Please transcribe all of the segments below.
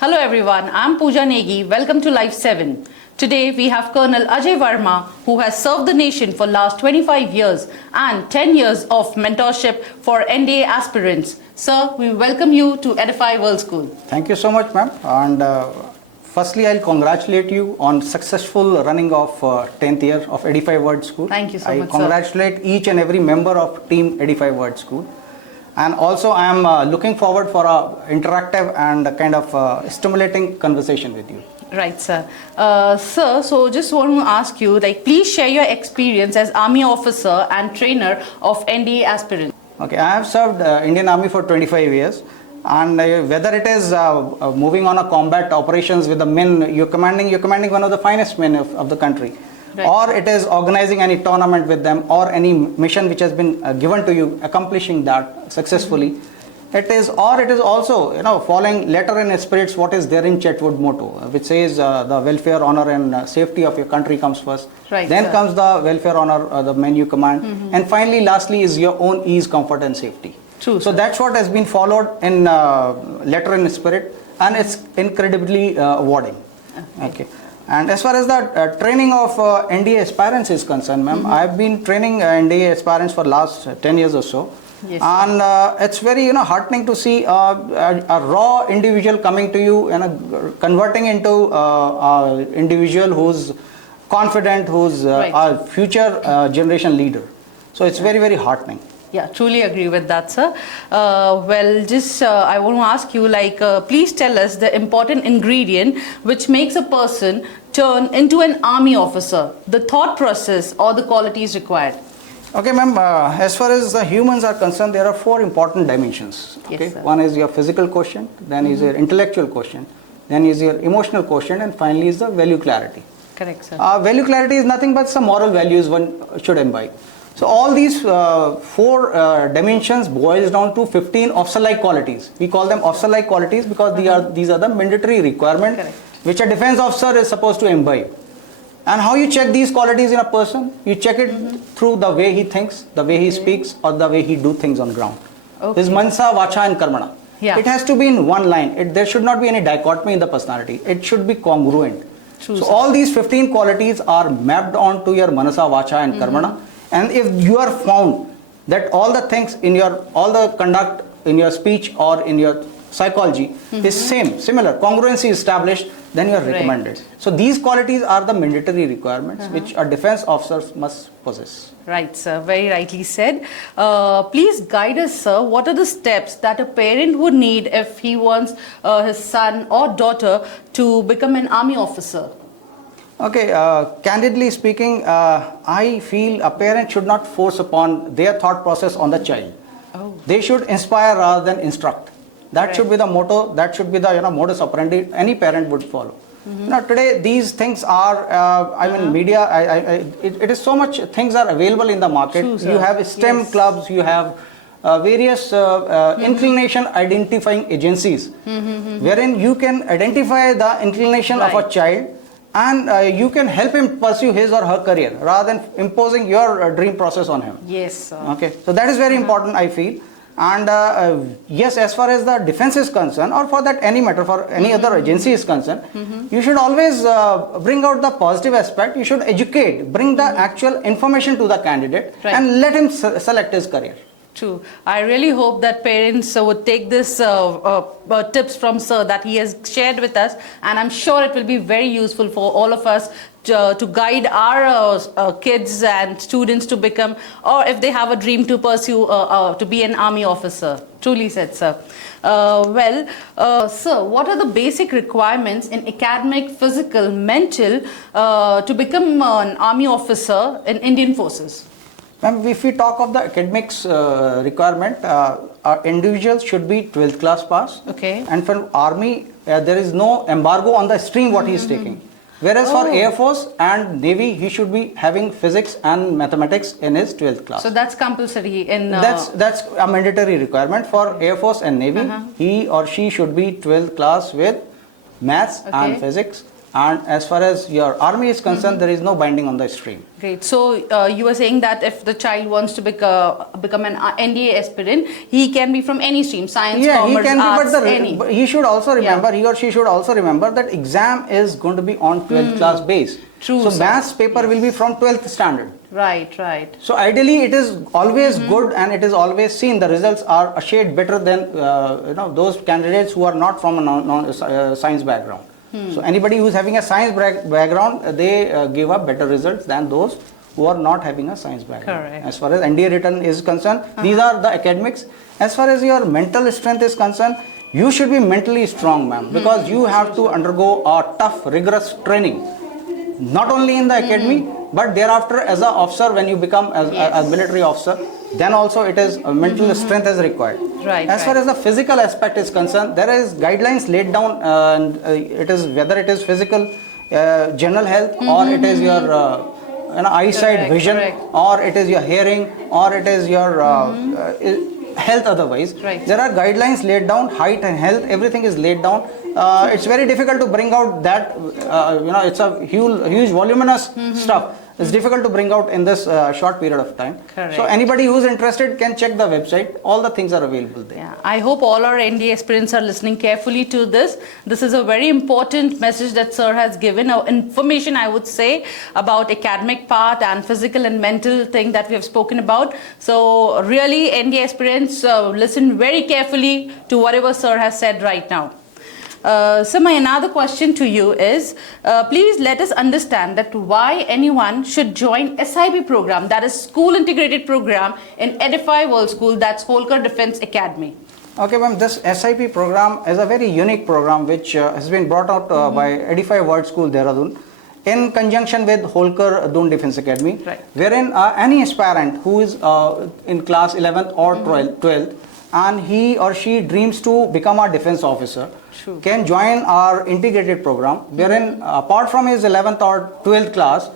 Hello everyone, I'm Pooja Negi. Welcome to Live 7. Today we have Colonel Ajay Verma, who has served the nation for last 25 years and 10 years of mentorship for NDA Aspirants. Sir, we welcome you to Edify World School. Thank you so much, ma'am. And firstly, I'll congratulate you on successful running of 10th year of Edify World School. Thank you so much, I congratulate each and every member of Team Edify World School. And also, I am looking forward for a interactive and a kind of stimulating conversation with you. Right, sir. Sir, so just want to ask you, please share your experience as Army officer and trainer of NDA Aspirants. Okay, I have served Indian Army for 25 years. And whether it is moving on a combat operations with the men, you're commanding one of the finest men of the country. Right. Or it is organizing any tournament with them, or any mission which has been given to you, accomplishing that successfully. It is also, following letter and spirits what is there in Chetwood motto, which says the welfare, honor and safety of your country comes first. Right, then sir. comes the welfare, honor, the men you command. And finally, lastly is your own ease, comfort and safety. True, so sir. That's what has been followed in letter and spirit, and it's incredibly rewarding. Okay. And as far as the training of NDA aspirants is concerned, ma'am, I've been training NDA aspirants for last 10 years or so. Yes, and it's very heartening to see a raw individual coming to you and converting into individual who's confident, who's right. a future generation leader. So it's very, very heartening. Yeah, truly agree with that, sir. I want to ask you, please tell us the important ingredient which makes a person turn into an army officer, the thought process or the qualities required. Okay, ma'am, as far as the humans are concerned, there are 4 important dimensions. Okay? Yes, sir. One is your physical quotient, then is your intellectual quotient, then is your emotional quotient, and finally is the value clarity. Correct, sir. Value clarity is nothing but some moral values one should imbibe. So all these 4 dimensions boils down to 15 officer-like qualities. We call them officer-like qualities because these are the mandatory requirements which a defense officer is supposed to imbibe. And how you check these qualities in a person? You check it through the way he thinks, the way he speaks, or the way he do things on ground. Okay. This mansa, vacha and karmana. Yeah. It has to be in one line. There should not be any dichotomy in the personality. It should be congruent. True, so sir. all these 15 qualities are mapped onto your manasa, vacha and karmana. And if you are found that all the things in all the conduct in your speech or in your psychology is similar, congruency established, then you are recommended. So these qualities are the mandatory requirements which a defense officer must possess. Right, sir. Very rightly said. Please guide us, sir. What are the steps that a parent would need if he wants his son or daughter to become an army officer? Okay, candidly speaking, I feel a parent should not force upon their thought process on the child. Oh. They should inspire rather than instruct. That should be the motto, that should be the modus operandi any parent would follow. Today these things are, media, it is so much things are available in the market. True, you have STEM clubs, you have various inclination identifying agencies wherein you can identify the inclination of a child and you can help him pursue his or her career rather than imposing your dream process on him. Yes, sir. Okay, so that is very important, I feel. And yes, as far as the defense is concerned, or for that any matter, for any other agency is concerned, you should always bring out the positive aspect. You should educate, bring the actual information to the candidate and let him select his career. True. I really hope that parents would take this tips from sir that he has shared with us, and I'm sure it will be very useful for all of us to guide our kids and students to become, or if they have a dream to pursue, to be an army officer. Truly said, sir. Sir, what are the basic requirements in academic, physical, mental to become an army officer in Indian forces? Ma'am, if we talk of the academics requirement, our individuals should be 12th class pass. Okay. And for army, there is no embargo on the stream what he is taking. Whereas for Air Force and Navy, he should be having physics and mathematics in his 12th class. So that's compulsory in... That's a mandatory requirement for Air Force and Navy. He or she should be 12th class with maths and physics And as far as your army is concerned, there is no binding on the stream. Great. So you were saying that if the child wants to become an NDA aspirant, he can be from any stream, science, commerce, he can arts, be, any. but he should also remember, he or she should also remember that exam is going to be on 12th class base. True. So maths paper will be from 12th standard. Right, right. So ideally, it is always good, and it is always seen the results are a shade better than those candidates who are not from a science background. So anybody who is having a science background, they give up better results than those who are not having a science background. Correct. As far as NDA written is concerned, these are the academics. As far as your mental strength is concerned, you should be mentally strong, ma'am, because you have to undergo a tough, rigorous training. Not only in the academy, but thereafter as an officer, when you become a military officer, then also it is mental strength is required. Right. As far as the physical aspect is concerned, there is guidelines laid down, and it is whether it is physical, general health, or it is your eyesight, vision, or it is your hearing, or it is your health otherwise. Right. There are guidelines laid down, height and health, everything is laid down. It's very difficult to bring out that, it's a huge voluminous stuff. It's difficult to bring out in this short period of time. Correct. So anybody who's interested can check the website. All the things are available there. Yeah, I hope all our NDA aspirants are listening carefully to this. This is a very important message that sir has given, information I would say about academic part and physical and mental thing that we have spoken about. So really NDA aspirants listen very carefully to whatever sir has said right now. So my another question to you is, please let us understand that why anyone should join SIP program, that is School Integrated Program in Edify World School, that's Holkar Defence Academy. Okay, ma'am, this SIP program is a very unique program which has been brought out by Edify World School, Dehradun, in conjunction with Holkar Doon Defence Academy, wherein any aspirant who is in class 11th or 12th, and he or she dreams to become a defense officer, can join our integrated program, wherein apart from his 11th or 12th class,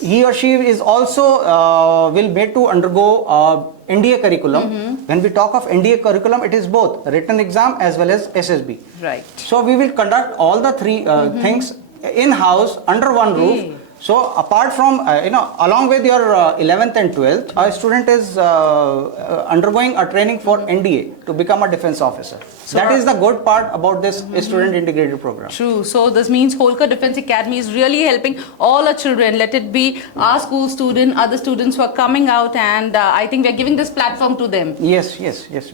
he or she is also will made to undergo NDA curriculum. When we talk of NDA curriculum, it is both written exam as well as SSB. Right. So we will conduct all the three things in-house under one roof. So apart from, along with your 11th and 12th, a student is undergoing a training for NDA to become a defense officer. So that is the good part about this student integrated program. True. So this means Holkar Defence Academy is really helping all our children, let it be our school student, other students who are coming out, and I think we are giving this platform to them. Yes.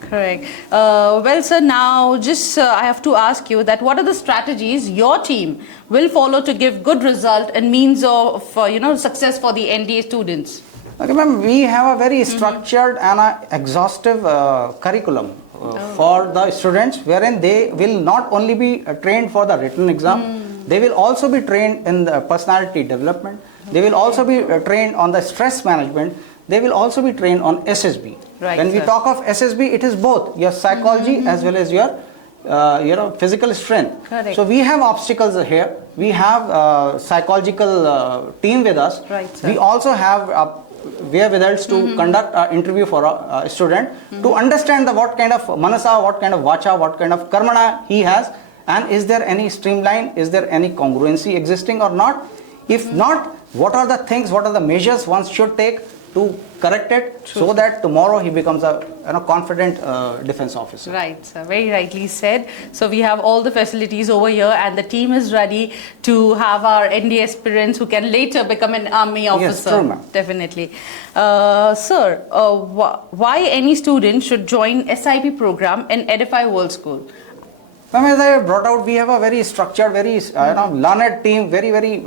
Correct. Well, sir, now just I have to ask you that what are the strategies your team will follow to give good result and means of success for the NDA students? Okay, ma'am, we have a very structured and exhaustive curriculum for the students, wherein they will not only be trained for the written exam, they will also be trained in the personality development, they will also be trained on the stress management, they will also be trained on SSB. When we talk of SSB, it is both your psychology as well as your physical strength. Correct. So we have obstacles here. We have psychological team with us. We also have wherewithals to conduct an interview for a student to understand what kind of manasa, what kind of vacha, what kind of karmana he has, and is there any streamline, is there any congruency existing or not. If not, what are the things, what are the measures one should take to correct it so that tomorrow he becomes a confident defense officer. Right, sir. Very rightly said. So we have all the facilities over here, and the team is ready to have our NDA aspirants who can later become an army officer. Yes, true, ma'am. Definitely. Sir, why any student should join SIP program in Edify World School? Ma'am, as I brought out, we have a very structured, very learned team, very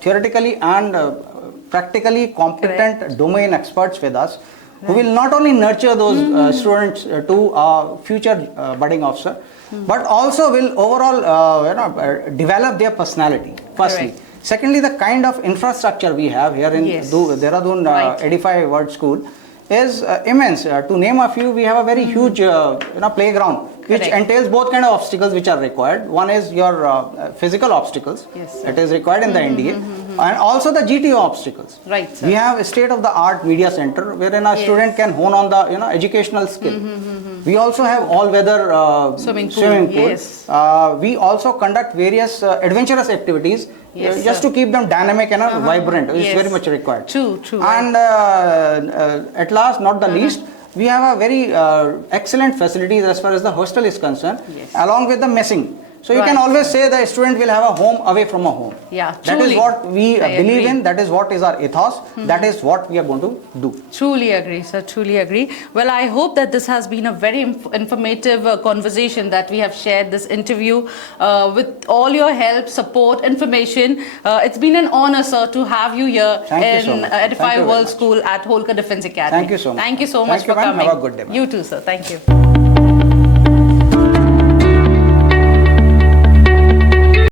theoretically and practically competent domain experts with us, who will not only nurture those students to future budding officer, but also will overall develop their personality, firstly. Secondly, the kind of infrastructure we have here in Dehradun Edify World School is immense. To name a few, we have a very huge playground, which entails both kind of obstacles which are required. One is your physical obstacles, it is required in the NDA. And also the GTO obstacles. Right, sir. We have a state-of-the-art media center wherein a student can hone on the educational skill. We also have all-weather Swimming pool. Yes. We also conduct various adventurous activities Yes, just sir. to keep them dynamic and vibrant. It's Yes. very much required. True, true. And at last, not the least, we have a very excellent facilities as far as the hostel is concerned, Yes. along with the messing. So you can Right. always say the student will have a home away from a home. Yeah, That is truly. what we I believe agree. in. That is what is our ethos. That is what we are going to do. Truly agree, sir. Truly agree. Well, I hope that this has been a very informative conversation that we have shared this interview with all your help, support, information. It's been an honor, sir, to have you here Thank you so in much. Edify Thank you very World much. School at Holkar Defense Academy. Thank you so much. Thank you so Thank much you, for ma'am. coming. Have a good day, ma'am. You too, sir. Thank you.